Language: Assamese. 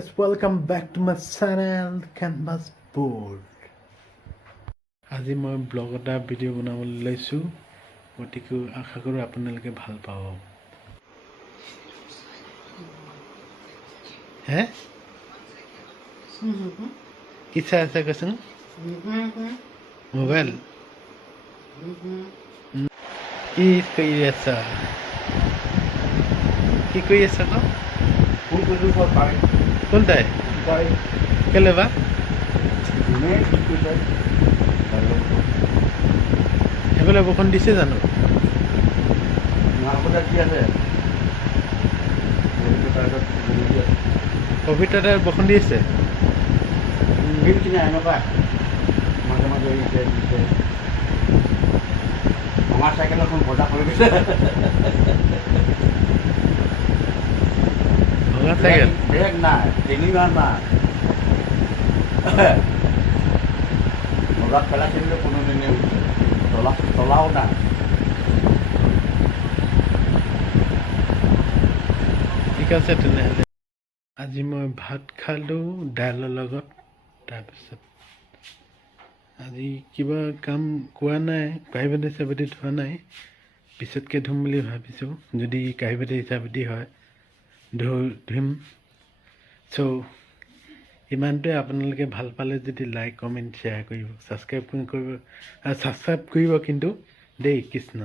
Welcome back to my channel Canvas Board. আজি মই ব্লগ এটা ভিডিঅ' বনাবলৈ লৈছোঁ, গতিকে আশা কৰোঁ আপোনালোকে ভাল পাব। হে কি চাই আছে কৈছোন? মোবাইল কি কৰি আছা? কি কৰি আছা ন? কোন তাই কেলে বা সেইফালে বৰষুণ দিছে জানো? পবিত্ৰতাৰ বৰষুণ দি আছে। আমার সাইকেল এখন ভোটা করে দিছে ভঙা চাইকেল ব্রেক না টেনিং না মোরা খেলা খেললে কোনো দিনে চলাও না। ঠিক আছে তেনেহ'লে আজি মই ভাত খালোঁ দাইলৰ লগত। তাৰপিছত আজি কিবা কাম কোৱা নাই, কাঁহী বাতি চাহবাতি ধোৱা নাই, পিছতকৈ ধুম বুলি ভাবিছোঁ। যদি কাঁহী বাতি চাহবাতি হয় ধুম। চ' ইমানটোৱে। আপোনালোকে ভাল পালে যদি লাইক কমেণ্ট শ্বেয়াৰ কৰিব, ছাবস্ক্ৰাইব কৰিব কিন্তু দেই। কৃষ্ণ।